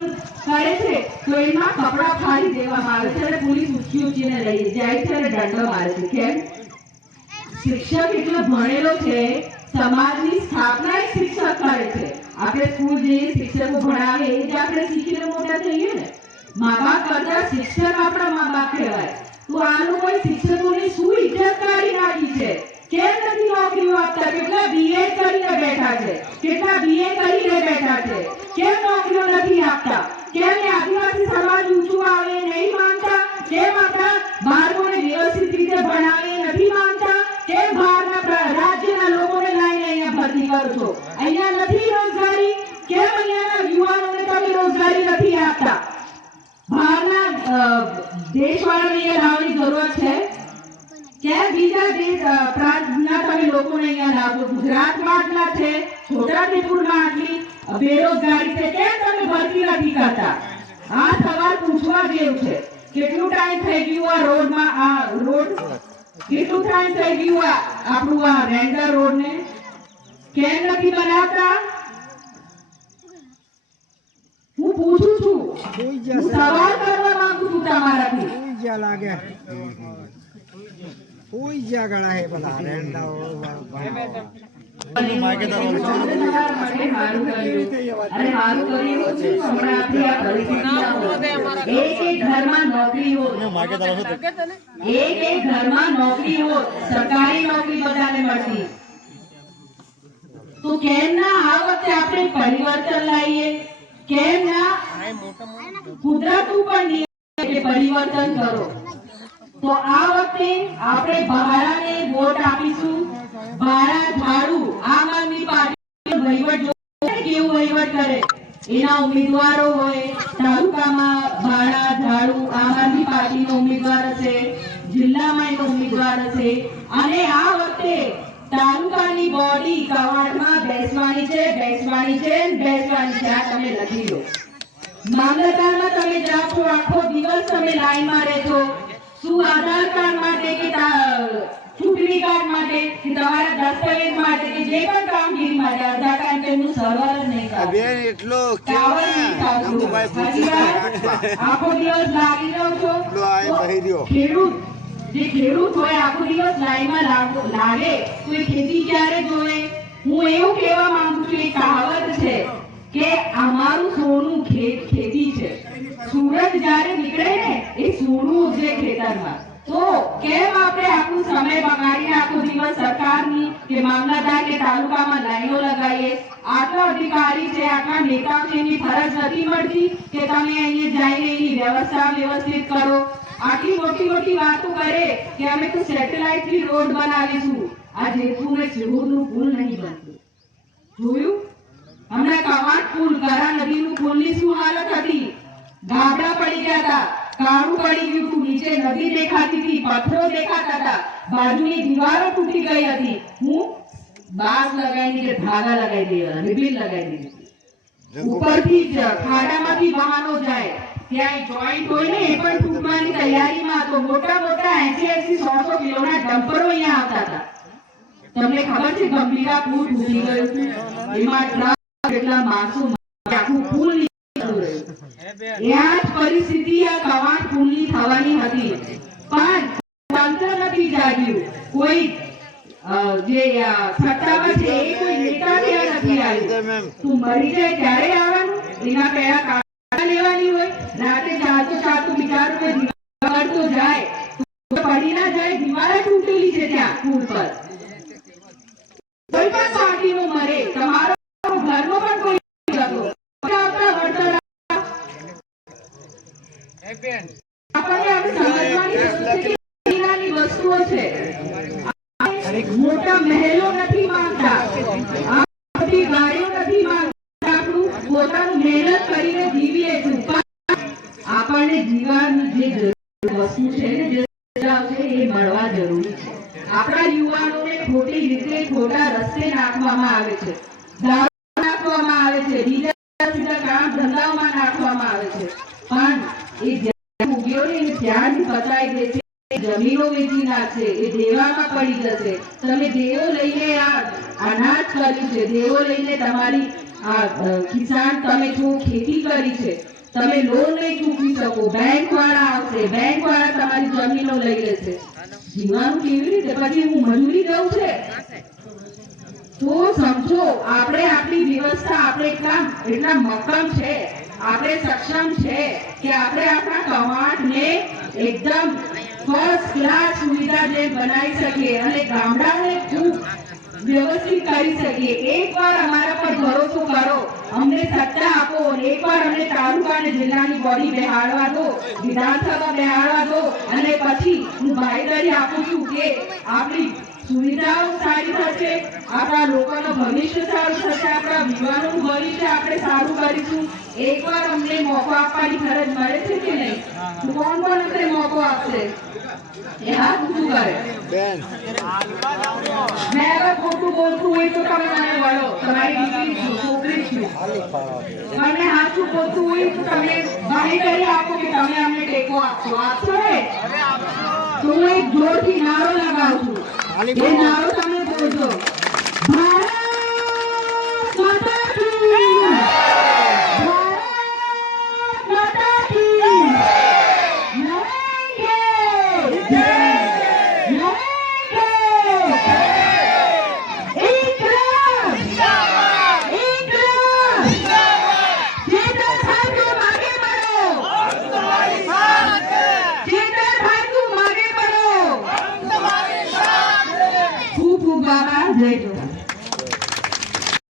કરે છે તો એમાં કપડા ફાડી દેવામાં આવે છે અને પોલીસ ઉચકીને લઈ જાય છે અને દંડો મારે છે. કેમ? શિક્ષક એટલો ભણેલો છે, સમાજની સ્થાપના એક શિક્ષક કરે છે. આપણે સ્કૂલ જઈએ, શિક્ષકો ભણાવે, એ જ આપણે શીખીને મોટા થઈએ ને. મા બાપ કરતા શિક્ષક આપણા મા બાપ કહેવાય. તો આ લોકોએ શિક્ષકોની શું ઇજ્જત કાઢી નાખી છે. કેમ નથી નોકરીઓ આપતા? કેટલા બીએડ કરીને બેઠા છે, કેટલા બીએ કરીને બેઠા છે. કેમ નોકરીઓ નથી આપતા? કેમ આદિવાસી સમાજ ઊંચું આવે નહીં માંગતા? કેમ આપણા બાળકોને વ્યવસ્થિત રીતે ભણાવે નથી માંગતા? કેમ બહારના રાજ્યના લોકોને લાઈને અહીંયા ભરતી કરો છો? અહીંયા નથી રોજગારી? કેમ અહીંયાના યુવાનોને તમે રોજગારી નથી આપતા? બહારના દેશવાળાને અહીંયા લાવવાની જરૂરત છે? કેમ બીજા દેશ પ્રાંતના તમે લોકોને અહીંયા લાવો? ગુજરાતમાં આટલા છે, છોટાઉદેપુરમાં આટલી બેરોજગારી છે, કેમ તમે ભરતી નથી કરતા? આ સવાલ પૂછવા જેવું છે. કેટલું ટાઈમ થઈ ગયું આ રોડમાં? આ રોડ કેટલું ટાઈમ થઈ ગયું આપણું આ રેન્ડર રોડ ને? કેમ નથી બનાવતા? હું પૂછું છું, હું સવાલ કરવા માંગુ છું તમારાથી. કોઈ જગડા હે બધા રેન્ડા સરકારી નોકરી બધાને મળતી. તો કેમ ના આ વખતે આપણે પરિવર્તન લાવીએ? કેમ ના કુદરત ઉપર નિયમ પરિવર્તન કરો? તો આ વખતે આપણે ભાડાને વોટ આપીશું. ભાડા ઝાડુ આમ આદમી પાર્ટી વહીવટ કેવું વહીવટ કરે, એના ઉમેદવારો હોય તાલુકામાં. ભાડા ઝાડુ આમ આદમી પાર્ટીનો ઉમેદવાર હશે, જિલ્લામાં એનો ઉમેદવાર હશે. અને આ વખતે તાલુકાની બોડી કવાડમાં બેસવાની છે, બેસવાની છે, બેસવાની છે. આ તમે લખી લો. મામલતદારમાં તમે જાઓ છો, આખો દિવસ તમે લાઈનમાં રહેશો. શું આધાર કાર્ડ માટે કે ચૂંટણી કાર્ડ માટે કે તમારા દસ્તાવેજ માટે કે જે પણ કામગીરી માટે આધાર કાર્ડ તેમનું સર્વર જ નહીં કરે. બેન એટલો આખો દિવસ લાગી રહ્યો છો. ખેડૂત જે ખેડૂત હોય આખો દિવસ લાઈનમાં લાગે તો એ ખેતી ક્યારે જોવે? હું એવું કહેવા માંગુ છું, એક કહાવત છે કે અમારું સોનું ખેતી છે. સૂરજ જ્યારે નીકળે ને એ સોનું ઉજે ખેતરમાં. તો કેમ આપણે આપણું સમય બગાડીને આખો દિવસ સરકારની કે મામલતદાર કે તાલુકામાં લાઈનો લગાવીએ? આટલા અધિકારી છે, આટલા નેતાઓ છે, એની ફરજ નથી મળતી કે તમે અહીંયા જઈને એની વ્યવસ્થા વ્યવસ્થિત કરો? આટલી મોટી મોટી વાતો કરે કે અમે તો સેટેલાઇટ થી રોડ બનાવીશું. આ જેતપુર ને સિહોરનું પુલ નહીં બનતું. જોયું? હમણાં કવાંટ પુલ, કરા નદીનું પુલની શું હાલત હતી? ગાબડા પડી ગયા હતા, કાળું પડી ગયું હતું, નીચે નદી દેખાતી હતી, પથ્થરો દેખાતા હતા, બાજુની દીવારો તૂટી ગઈ હતી. હું બાસ લગાવીને ધાગા લગાવી દેવા, રિબીન લગાવી દીધી. ઉપરથી જ ખાડામાંથી વાહનો જાય, ત્યાં જોઈન્ટ હોય ને એ પણ તૂટવાની તૈયારીમાં હતો. મોટા મોટા 80-100 કિલોના ડમ્પરો અહીંયા આવતા હતા. તમને ખબર છે ગંભીરા પુલ તૂટી ગયું હતું, એમાં ટ્રક કેટલા માણસો આખું પુલ નીકળ્યું રહ્યું. આ જ પરિસ્થિતિ આ કવાંટ પુલની થવાની હતી. પણ તંત્ર નથી જાગ્યું. કોઈ જે સત્તામાં છે એ કોઈ નેતા ત્યાં નથી આવ્યું. તું મરી જાય ત્યારે આવવાનું? એના પહેલા કાઢા લેવાની હોય. રાતે ચાલતું ચાલતું બિચારું તો જાય, પડી ના જાય. દિવાળા તૂટેલી છે ત્યાં પુલ પર. કોઈ પણ પાર્ટીનું મરે, તમારો ઘરનો પણ કોઈ વસ્તુઓ છે. મોટા મહેલો નથી માંગતા, ગાડીઓ નથી માંગતા. આપણું પોતાનું મહેનત કરીને જીવીએ છીએ. આપણને જીવવાની જે વસ્તુ છે ને જે એ મળવા જરૂરી છે. આપણા યુવાનોને ખોટી રીતે ખોટા રસ્તે નાખવામાં આવે છે, દારૂ નાખવામાં આવે છે, બીજા કામ ધંધાઓમાં નાખવામાં આવે છે. પણ એ જ્યાં ઉગ્યો ને ત્યાં જ પતાઈ દે છે. જમીનો વેચી નાખશે, એ દેવામાં પડી જશે. તમે દેવો લઈને આ અનાજ કર્યું છે, દેવો લઈને તમારી કિસાન તમે જો ખેતી કરી છે, તમે લોન નહીં ચૂકવી શકો, બેંક વાળા આવશે, બેંક વાળા તમારી જમીનો લઈ લેશે, જીવવાનું કેવી રીતે? પછી હું મજૂરી દઉં છે તો સમજો આપણે આપણી વ્યવસ્થા આપણે એટલા મક્કમ છે, આપણે સક્ષમ છે કે આપણે આપણા કવાંટને એકદમ ફર્સ્ટ ક્લાસ સુવિધા જે બનાવી શકીએ અને ગામડાને ખૂબ વ્યવસ્થિત કરી શકીએ. એકવાર અમારા પર ભરોસો કરો, અમને સત્તા આપો, એકવાર અમને તાલુકા અને જિલ્લાની બોડી બેહાડવા દો, વિધાનસભા બેહાડવા દો, અને પછી હું બાંયધરી આપું છું કે આપણી સુવિધાઓ સારી થશે, આપણા લોકોનું ભવિષ્ય સારું થશે, આપણા યુવાનોનું ભવિષ્ય આપણે સારું કરીશું. એકવાર અમને મોકો આપવાની ફરજ મળે છે કે નહીં? તો કોણ કોણ અમને મોકો આપશે? એ હાથ ઊંચું કરે. મેં અગર ખોટું બોલતું હોય તો તમે મને વળો, તમારી દીકરી છું, છોકરી છું. મને હાથું બોલતું હોય તો તમે બાંયધરી આપો કે તમે અમને ટેકો આપશો. આપશો ને? તો હું એક જોરથી નારો લગાવું છું, એ નારો તમે બોલજો.